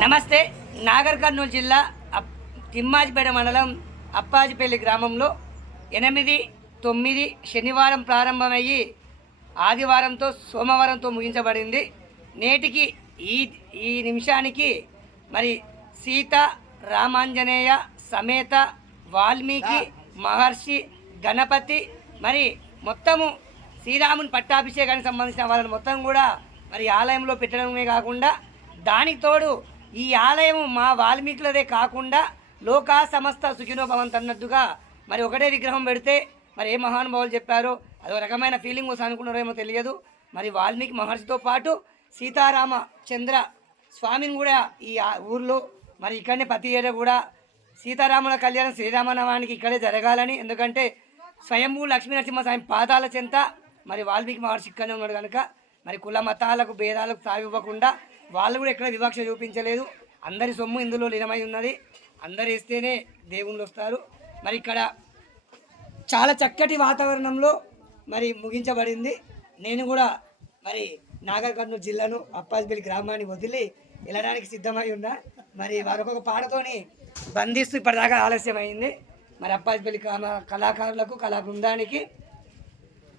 నమస్తే నాగర్ కర్నూలు జిల్లా అప్- తిమ్మాజిపేట మండలం అప్పాజిపల్లి గ్రామంలో ఎనిమిది తొమ్మిది శనివారం ప్రారంభమయ్యి ఆదివారంతో సోమవారంతో ముగించబడింది. నేటికి ఈ ఈ నిమిషానికి మరి సీత రామాంజనేయ సమేత వాల్మీకి మహర్షి గణపతి మరి మొత్తము శ్రీరాముని పట్టాభిషేకానికి సంబంధించిన వాళ్ళని మొత్తం కూడా మరి ఆలయంలో పెట్టడమే కాకుండా దానికి తోడు ఈ ఆలయం మా వాల్మీకులదే కాకుండా లోకా సమస్త సుఖినోభవంత్ అన్నట్టుగా మరి ఒకటే విగ్రహం పెడితే మరి ఏ మహానుభావులు చెప్పారో అదో రకమైన ఫీలింగ్ వస్తా అనుకున్నారేమో తెలియదు. మరి వాల్మీకి మహర్షితో పాటు సీతారామ చంద్ర స్వామిని కూడా ఈ ఊర్లో మరి ఇక్కడనే ప్రతి ఏడా కూడా సీతారాముల కళ్యాణం శ్రీరామనవానికి ఇక్కడే జరగాలని. ఎందుకంటే స్వయంభూ లక్ష్మీ నరసింహస్వామి పాదాల చెంత మరి వాల్మీకి మహర్షి ఇక్కడనే ఉన్నాడు కనుక మరి కుల మతాలకు భేదాలకు తావివ్వకుండా వాళ్ళు కూడా ఎక్కడ వివక్ష చూపించలేదు. అందరి సొమ్ము ఇందులో లీనమై ఉన్నది. అందరు ఇస్తేనే దేవుళ్ళు వస్తారు. మరి ఇక్కడ చాలా చక్కటి వాతావరణంలో మరి ముగించబడింది. నేను కూడా మరి నాగర్ కర్నూలు జిల్లాను అప్పాజిపల్లి గ్రామాన్ని వదిలి వెళ్ళడానికి సిద్ధమై ఉన్నా. మరి మరొక పాటతోని బంధిస్తూ ఇప్పటిదాకా ఆలస్యమైంది. మరి అప్పాజిపల్లి కళాకారులకు కళా బృందానికి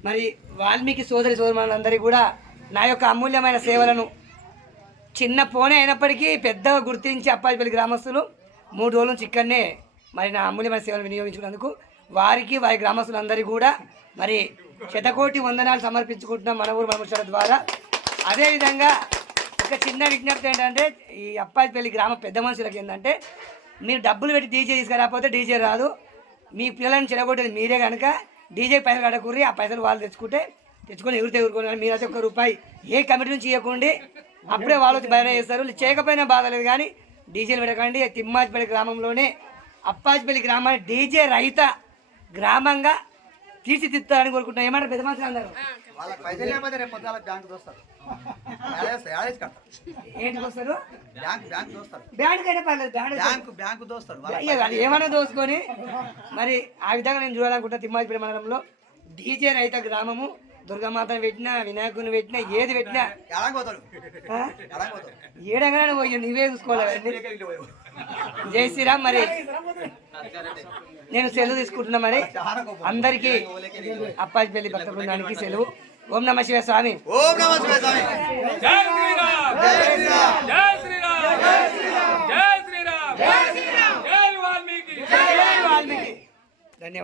మరి వాల్మీకి సోదరి సోదరులందరికీ కూడా నా యొక్క అమూల్యమైన సేవలను చిన్న పోనే అయినప్పటికీ పెద్దగా గుర్తించి అప్పాజిపల్లి గ్రామస్తులు మూడు రోజుల నుంచి ఇక్కడనే మరి నా అమూల్యమైన సేవలు వినియోగించుకున్నందుకు వారికి వారి గ్రామస్తులందరికీ కూడా మరి శతకోటి వందనాలు సమర్పించుకుంటున్నాం మన ఊరు మనముచ్చట ద్వారా. అదేవిధంగా ఒక చిన్న విజ్ఞప్తి ఏంటంటే ఈ అప్పాజిపల్లి గ్రామ పెద్ద మనుషులకి ఏంటంటే మీరు డబ్బులు పెట్టి డీజే తీసుకురాకపోతే డీజే రాదు. మీ పిల్లల్ని చెడగొట్టేది మీరే కనుక డీజే పైసలు కట్టకూరి ఆ పైసలు వాళ్ళు తెచ్చుకుంటే తెచ్చుకొని ఎవరితో మీరు మీరైతే ఒక్క రూపాయి ఏ కమిటీ నుంచి ఇవ్వకండి. అప్పుడే వాళ్ళు వచ్చి బయట చేస్తారు. చేయకపోయినా బాధ లేదు కానీ డీజేలు పెట్టకండి తిమ్మాజిపల్లి గ్రామంలోనే అప్పాజిపల్లి గ్రామాన్ని డీజే రహిత గ్రామంగా తీర్చిదిద్దాలని కోరుకుంటున్నాం. ఏమంటారు పెద్ద మనుషులు అందరూ? ఏమన్నా దోసుకొని మరి ఆ విధంగా నేను చూడాలనుకుంటా తిమ్మాజిపేట మండలంలో. డీజే రహిత గ్రామము దుర్గామాతను పెట్టినా వినాయకుని పెట్టినా ఏది పెట్టినా. ఏడంగానే పోయి నువ్వే చూసుకోవాలి. జై శ్రీరామ్ మరి. నేను సెలవు తీసుకుంటున్నా మరి. అందరికీ అప్పాజిపల్లి భక్త బృందానికి సెలవు. ఓం నమ శివ స్వామి. ఓం నమ శివాయ స్వామి.